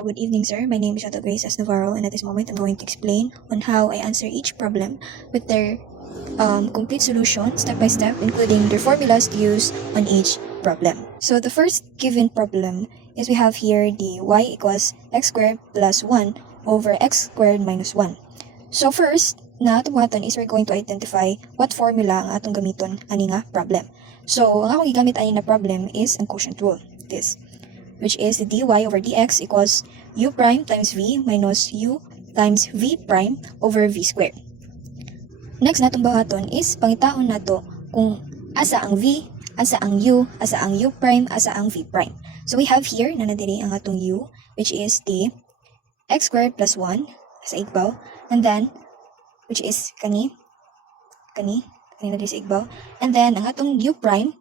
Good evening, sir. My name is Shato Grace S. Navarro, and at this moment, I'm going to explain on how I answer each problem with their complete solution, step by step, including their formulas to use on each problem. So the first given problem is we have here the y equals x squared plus 1 over x squared minus 1. So first, na atong buhaton is we're going to identify what formula ang atong gamiton ani nga problem. So, ang akong gigamit ani na problem is ang quotient rule. This, which is dy over dx equals u prime times v minus u times v prime over v squared. Next natong buhaton is pangitaon nato kung asa ang v, asa ang u, asa ang u prime, asa ang v prime. So we have here na nadiri ang atong u, which is the x squared plus 1 sa igbaw, and then which is kani na diri sa igbaw, and then ang atong u prime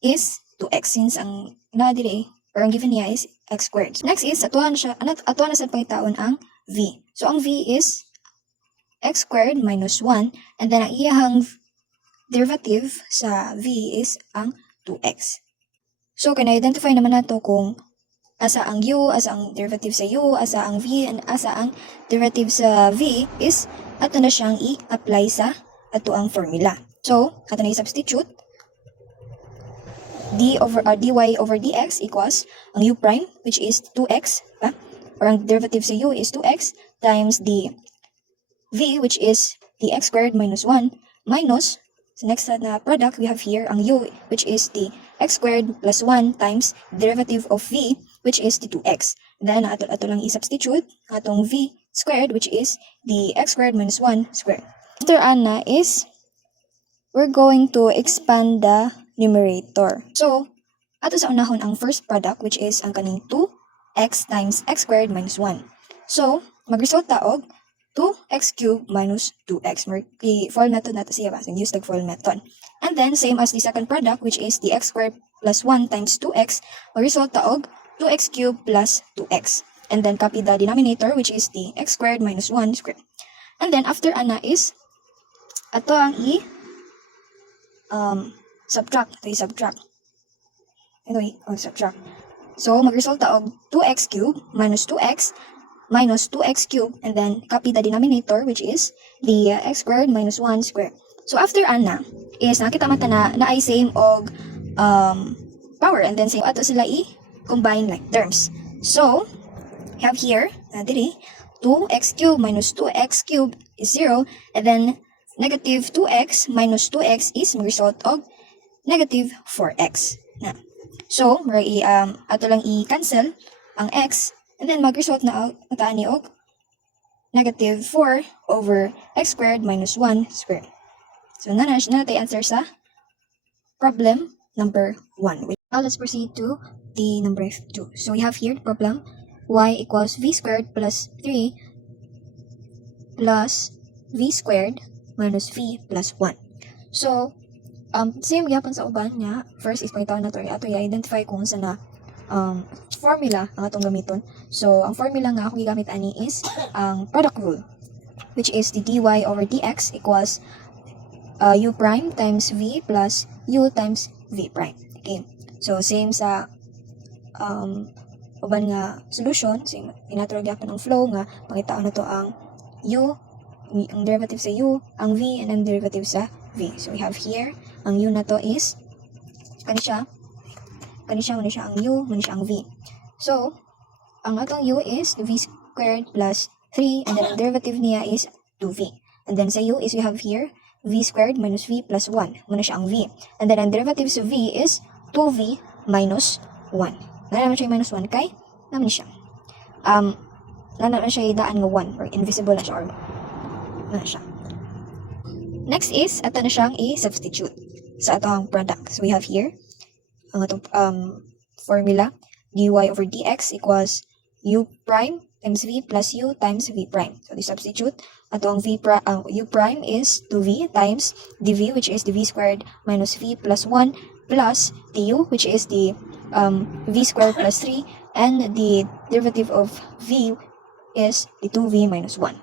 is 2x since ang nadiri or ang given niya is x squared. Next is atuan na sa pangitaon ang v. So ang v is x squared minus 1, and then ang iyahang derivative sa v is ang 2x. So kana-identify naman nato kung asa ang u, asa ang derivative sa u, asa ang v, and asa ang derivative sa v is ato na siyang i-apply sa ato ang formula. So ato na i-substitute dy over dx equals ang u prime, which is 2x, or ang derivative sa u is 2x, times the v, which is the x squared minus 1, minus, so next na product, we have here ang u, which is the x squared plus 1 times derivative of v, which is the 2x. Then, ato lang i-substitute atong v squared, which is the x squared minus 1 squared. After na is, we're going to expand the numerator. So, ato sa unahon ang first product, which is ang kaning 2x times x squared minus 1. So, magresulta og 2x cubed minus 2x. I-FOIL method nato siya ba? Use the FOIL method. And then, same as the second product, which is the x squared plus 1 times 2x, magresulta og 2x cubed plus 2x. And then, copy the denominator, which is the x squared minus 1 squared. And then, after ana is, ato ang subtract. Subtract. So, magresulta og 2x cubed minus 2x minus 2x cubed, and then copy the denominator, which is the x squared minus 1 squared. So, after ana is nakita mata na ay same og power, and then same ato sila i-combine like terms. So, we have here, diri, 2x cubed minus 2x cubed is 0, and then negative 2x minus 2x is mag-result og negative 4x. Na. So, ato lang i-cancel ang x, and then mag-result na ni og negative 4 over x squared minus 1 squared. So, na tayo answer sa problem number 1. Now, let's proceed to the number 2. So, we have here the problem y equals v squared plus 3 plus v squared minus v plus 1. So, same gyapon sa uban niya. First is pangitaon na ato i-identify kung sa na formula ang atong gamiton. So, ang formula nga akong gigamit ani is ang product rule, which is the dy over dx equals u prime times v plus u times v prime. Okay. So, same sa uban nga solution, same natural gyapon ang flow nga pangitaon na to ang u, ang derivative sa u, ang v, and ang derivative sa v. So, we have here, ang u na to is, kani siya ang u, kani siya ang v. So, ang atong u is v squared plus 3, and then ang derivative niya is 2v. And then sa u is we have here, v squared minus v plus 1, muna siya ang v. And then ang derivative sa v is 2v minus 1. Naman siya minus 1 kay, naman siya. Naman siya daan nga 1, or invisible na siya, or na siya. Next is, ato na siyang i-substitute sa atong product. So, we have here, ang atong formula, dy over dx equals u prime times v plus u times v prime. So, i-substitute, atong u prime is 2v times dv, which is the v squared minus v plus 1, plus du, which is the v squared plus 3, and the derivative of v is the 2v minus 1.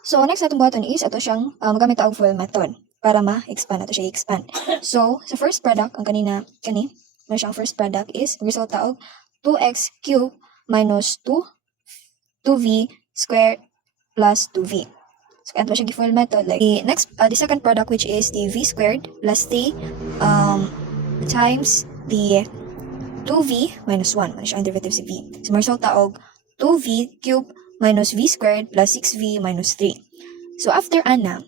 So, next natong buhaton is ato siyang magamit ang FOIL method para ma-expand ato siya i-expand. So, sa first product, ang kani, siyang first product is resulta og 2x cubed minus 2 2v squared plus 2v. So, kaya ito siya gi-full method. Like, the second product, which is the v squared plus 3 times the 2v minus 1. Ano siya ang derivative si v. So, resulta og 2v cube minus v squared plus 6v minus 3. So, after ana,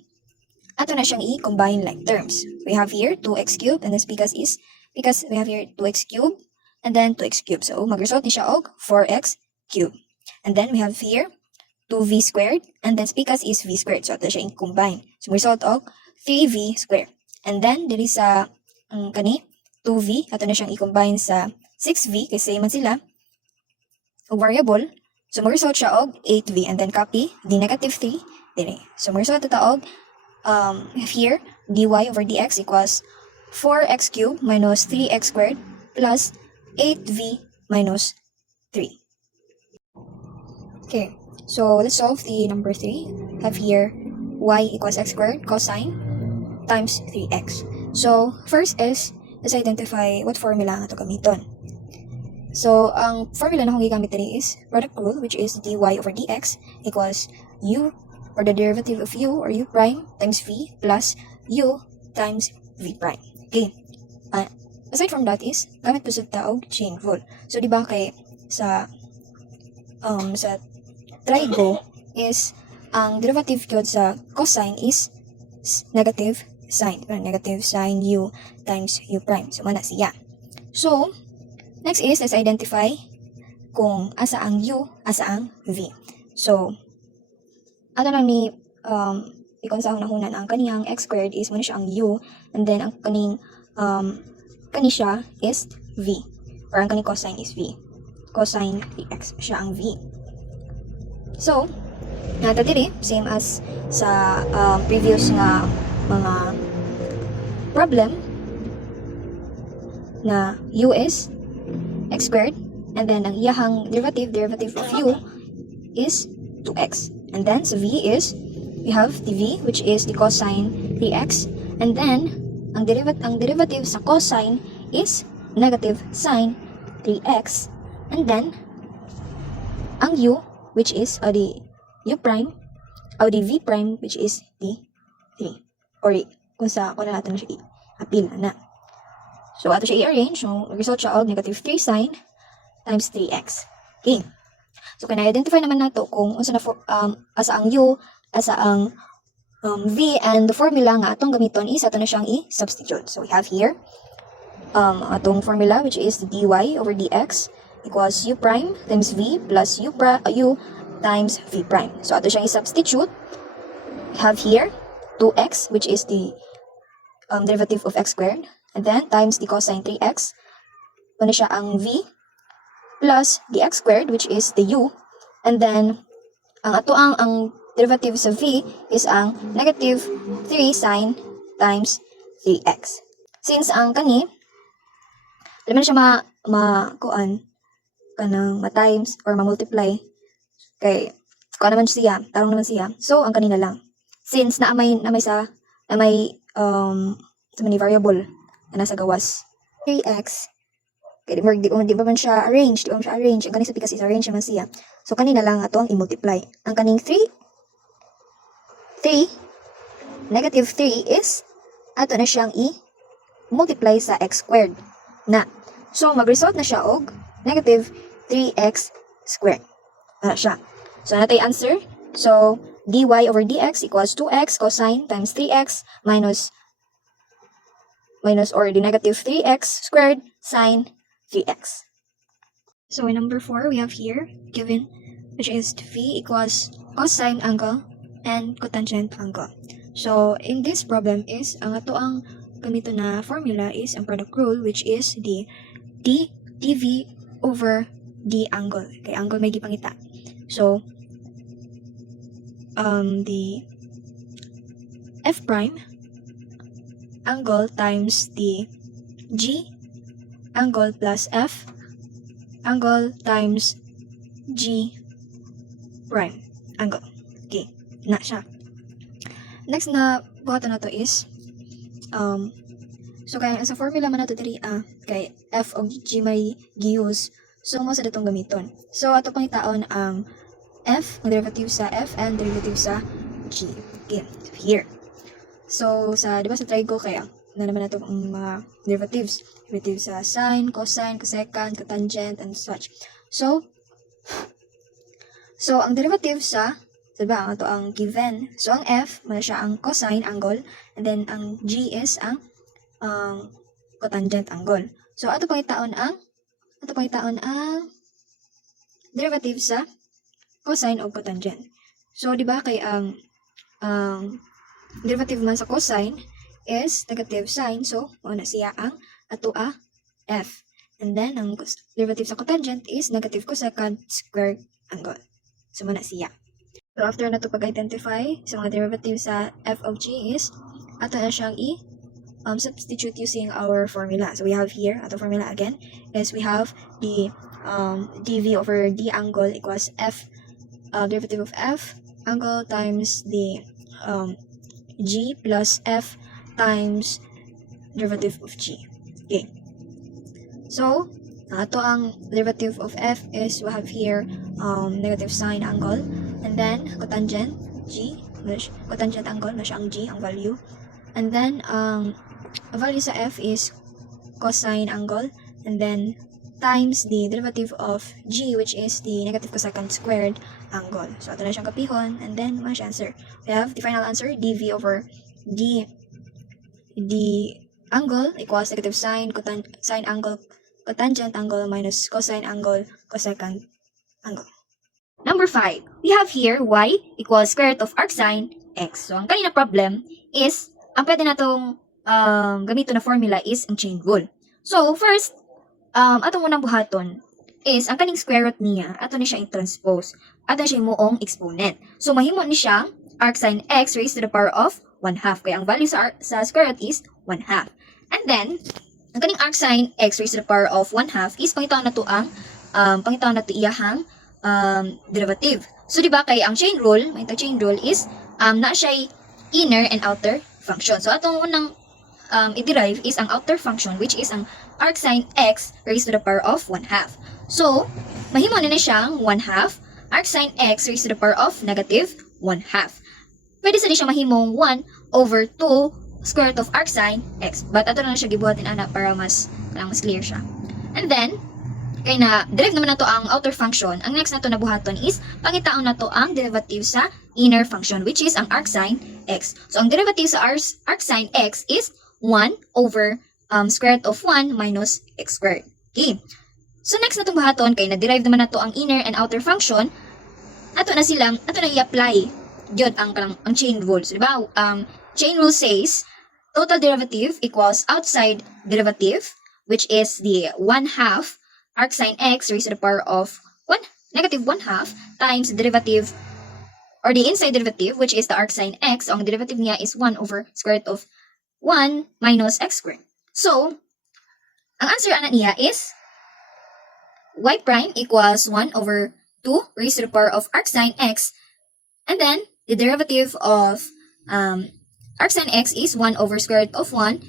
ato na siyang i-combine like terms. We have here 2x cubed, and this because we have here 2x cubed and then 2x cubed. So, mag-result ni siya og 4x cubed. And then we have here 2v squared, and then because is v squared. So, ato siya i-combine. So, result og 3v squared. And then, dili sa kani 2v, ato na siyang i-combine sa 6v, kasi man sila o variable. So, mag-result siya og 8v, and then copy the negative 3 dili. So, mag-result ito og here, dy over dx equals 4x cubed minus 3x squared plus 8v minus 3. Okay, so let's solve the number 3. Have here y equals x squared cosine times 3x. So, first is, let's identify what formula nga ito gamiton. So, ang formula na kong gigamit diri is product rule, which is dy over dx equals u, or the derivative of u, or u prime, times v, plus u times v prime. Okay. Aside from that is, gamit po sa taog chain rule. So, di ba kay sa trigo is, ang derivative ko sa cosine is negative sign. Negative sign u times u prime. So, mana siya. So, next is, let's identify kung asa ang u, asa ang v. So, ano lang ni, ikon sa hunan ang kaniyang x squared is muna siya ang u, and then ang kaning, kani siya is v, or ang kaning cosine is v. Cosine dx siya ang v. So, nata diri, same as sa previous nga mga problem, na u is x squared, and then ang iyahang derivative of u is 2x. And then sa v is, we have the v, which is the cosine 3x, and then ang derivative sa cosine is negative sine 3x, and then ang u, which is the u prime, o the v prime, which is the 3, or kung na natin siya i-appeal na. So, ato siya i-arrange. So, result siya og negative 3 sine times 3x. Okay. So, kung na-identify naman nato kung unsa na asa ang u, asa ang v, and the formula nga atong gamiton is ato na siyang i-substitute. So, we have here atong formula, which is dy over dx equals u prime times v plus u times v prime. So, ato siyang i-substitute. We have here 2x, which is the derivative of x squared, and then times the cosine 3x. Ano siya ang v plus the x squared, which is the u, and then ang derivative sa v is ang negative 3 sine times 3x. Since ang kani, alam na siya kuan kanang ma-times or ma-multiply, kay kuan naman siya, tarong naman siya. So, ang kanina lang. Since na may sa many variable na nasa gawas 3x, kaya di ba man siya arrange, ang kanina sa pikas is arrange naman siya. So, kanina lang ato ang i-multiply. Ang kaning 3, negative 3 is, ato na siyang i-multiply sa x squared na. So, mag-result na siya og negative 3x squared. Ano siya. So, natay answer. So, dy over dx equals 2x cosine times 3x minus or the negative 3x squared sine 3x. So in number 4, we have here given, which is v equals cosine angle and cotangent angle. So in this problem is, ang ato ang gamito na formula is ang product rule, which is the dv over d angle. Kay angle may gipangita. So the f prime angle times the g angle plus f angle times g prime angle. Okay, na siya. Next na buhaton na to is so kaya sa formula man nato diri kay f og g may giuse, so mo sa datong gamiton. So ato pangitaon ang f, ang derivative sa f, and derivative sa g. Okay, here. So, di ba sa trigo kaya, na naman natin ang mga derivatives. Derivative sa sine, cosine, cosecant, cotangent, and such. So, ang derivative sa, diba, ito ang given. So, ang f, muna siya ang cosine angle, and then ang g is ang cotangent angle. So, ato pangitaon ang derivative sa cosine o cotangent. So, di ba, kay ang derivative man sa cosine is negative sine. So, muna siya ang ato f. And then, ang derivative sa cotangent is negative cosecant squared angle. So, muna siya. So, after na ito pag-identify sa mga derivative sa f of g is, ato na siyang substitute using our formula. So, we have here, ato formula again, is we have the dv over d angle equals f, derivative of f angle times the g plus f times derivative of g. Okay. So, ato ang derivative of f is we have here negative sine angle, and then cotangent g, cotangent angle na siya ang g, ang value. And then, value sa f is cosine angle, and then times the derivative of g, which is the negative cosecant squared angle. So, ito na siyang kapihon, and then, mas answer. We have the final answer, dv over d angle equals negative sine angle, cotangent angle minus cosine angle, cosecant angle. Number 5, we have here y equals square root of arcsine x. So, ang kanina problem is, ang pwede natong gamito na formula is ang chain rule. So, first, atong unang buhaton is, ang kaning square root niya, ato ni siya i-transpose. Ato siya moong exponent. So, mahimo ni siya arcsine x raised to the power of 1/2. Kaya ang value sa square root is 1/2. And then, ang kaning arcsine x raised to the power of 1/2 is pangitaon na to ang iyahang derivative. So, di ba, kay ang chain rule is, na siya inner and outer function. So, atong unang i-derive is ang outer function, which is ang arcsine x raised to the power of 1/2. So, mahimo na siyang 1/2 arcsine x raised to the power of negative 1/2. Pwede sa siya mahimong 1/2 square root of arcsine x. But ato na siya gibuhatin ana para mas clear siya. And then, kay na derive naman nato ang outer function, ang next nato na buhaton is pangitaon nato ang derivative sa inner function, which is ang arcsine x. So, ang derivative sa arcsine x is 1 over square root of 1 minus x squared. Okay. So, next na itong buhaton, kay na-derive naman na to ang inner and outer function, ato na i-apply yun ang chain rule. So, diba, chain rule says, total derivative equals outside derivative, which is the 1/2 arcsine x raised to the power of negative 1/2 times the derivative, or the inside derivative, which is the arcsine x. So, ang derivative niya is 1 over square root of 1 minus x squared. So, ang answer ana niya is y prime equals 1 over 2 raised to the power of arcsine x, and then the derivative of arcsine x is 1 over square root of 1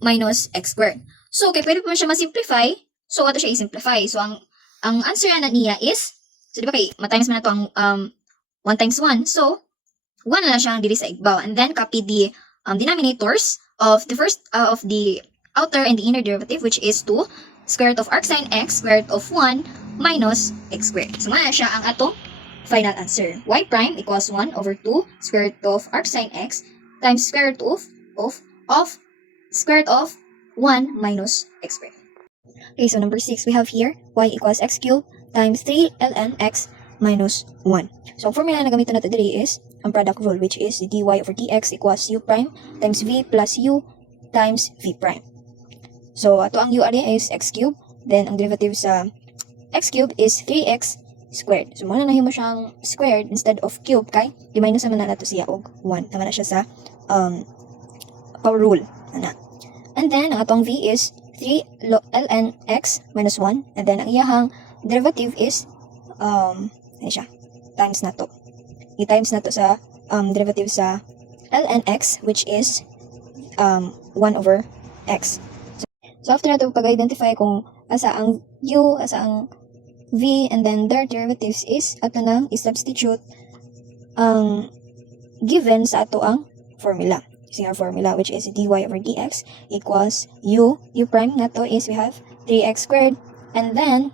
minus x squared. So, okay, pwede po siya ma-simplify. So, ato siya i-simplify. So, ang answer ana niya is, so di ba kay matimes man na to ang 1 times 1. So, 1 na lang siya diri sa igbaw, and then copy the denominators of the first of the outer and the inner derivative, which is 2 square root of arcsine x square root of 1 minus x squared. So, muna siya ang atong final answer. Y prime equals 1 over 2 square root of arcsine x times square root of square root of 1 minus x squared. Okay, so number 6, we have here y equals x cubed times 3 ln x minus 1. So, ang formula na gamitin natin dito is ang product rule, which is dy over dx equals u prime times v plus u times v prime. So, ato ang u area is x cubed, then ang derivative sa x cubed is 3x squared. So, muna na mo siyang squared instead of cube, kay i-minus naman na nato siya og 1. Naman na siya sa power rule. And then, ang atong v is 3 ln x minus 1, and then ang iyahang derivative is siya, times na to. I-times na to sa derivative sa ln x, which is 1 over x. So after nato pag-identify kung asa ang u, asa ang v, and then their derivatives is ato nang i-substitute ang given sa ato ang formula. Using our formula, which is dy over dx equals u prime na to is we have 3x squared, and then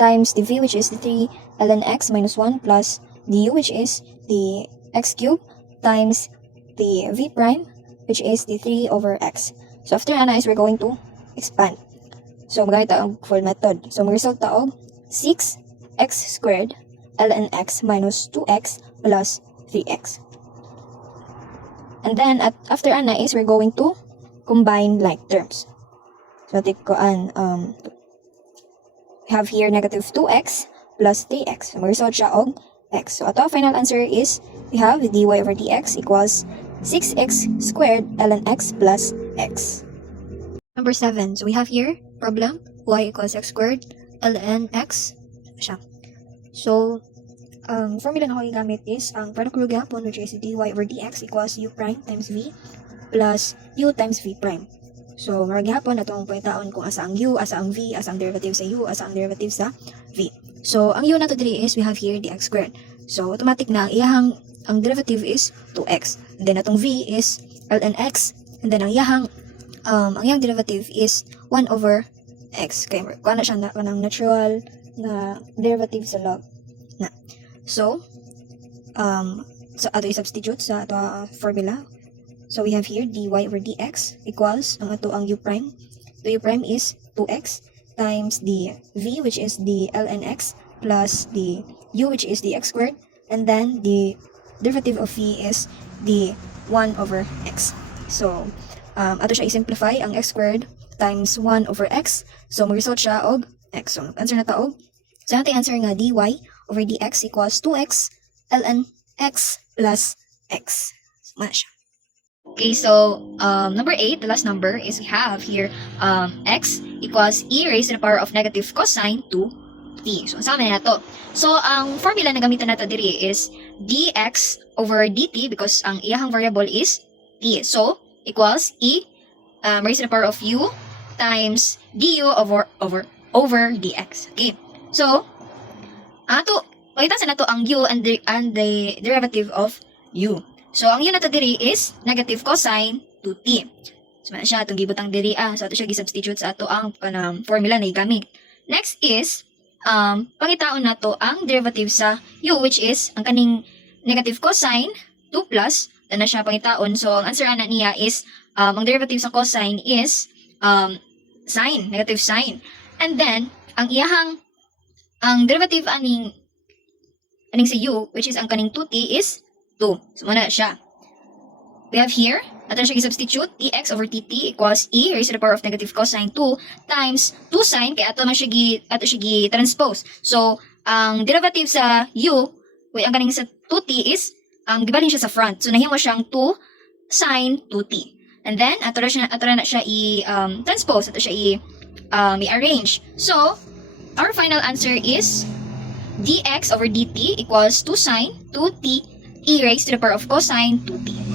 times the v, which is the 3 ln x minus 1 plus du, which is the x cubed, times the v prime, which is the 3 over x. So after analyze, we're going to expand. So magamit ang full method. So mag-result ta og 6x squared ln x minus 2x plus 3x. And then after analyze, we're going to combine like terms. So take ko an we have here negative 2x plus 3x. So mag-result siya og x. So ato final answer is we have dy over dx equals 6x squared ln x plus x. Number 7. So we have here problem y equals x squared ln x siya. So formula na ko gamit is ang product rule gihapon, which is dy over dx equals u prime times v plus u times v prime. So marag gihapon atong pangitaon kung asa ang u, asa ang v, asa ang derivative sa u, asa ang derivative sa v. So ang u nato diri is we have here dx squared. So automatic na ang derivative is 2x. And then atong v is ln x, and then ang iyang derivative is 1 over x. Kaya kuha na siya ng natural na derivative sa log na. So ato i-substitute sa ato formula. So we have here dy over dx equals ang ato ang u prime. The u prime is 2x times the v, which is the ln x, plus the u, which is the x squared, and then the derivative of v is the 1 over x. So ato siya i-simplify ang x squared times 1 over x. So mag-result siya og x. So answer na ta og, so natin answer nga dy over dx equals 2x ln x plus x. So man siya. Okay, so number 8, the last number is we have here x equals e raised to the power of negative cosine to t. So sama na to. So ang formula na gamitan nato diri is dx over dt because ang iyahang variable is t. So equals e raised to the power of u times du over dx. Okay. So palitan sa nato ang u and the derivative of u. So ang u nato diri is negative cosine to t. So man siya atong gibutang diri so ato siya gi-substitute sa ato ang formula na igamit. Next is pangitaon nato ang derivative sa u, which is ang kaning negative cosine 2 plus na siya pangitaon. So ang answer ana niya is ang derivative sa cosine is sine, negative sine. And then ang derivative aning sa u, which is ang kaning 2t is 2. So muna siya. We have here, ato siya i-substitute, dx over dt equals e raised to the power of negative cosine 2 times 2 sine, kaya ato siya gi-transpose. So, ang derivative sa u, ang kaning sa 2t is, ang gibalin siya sa front. So, nahimo siyang 2 sine 2t. And then, ato na siya i-transpose, ato siya i-arrange. So, our final answer is dx over dt equals 2 sine 2t e raised to the power of cosine 2t.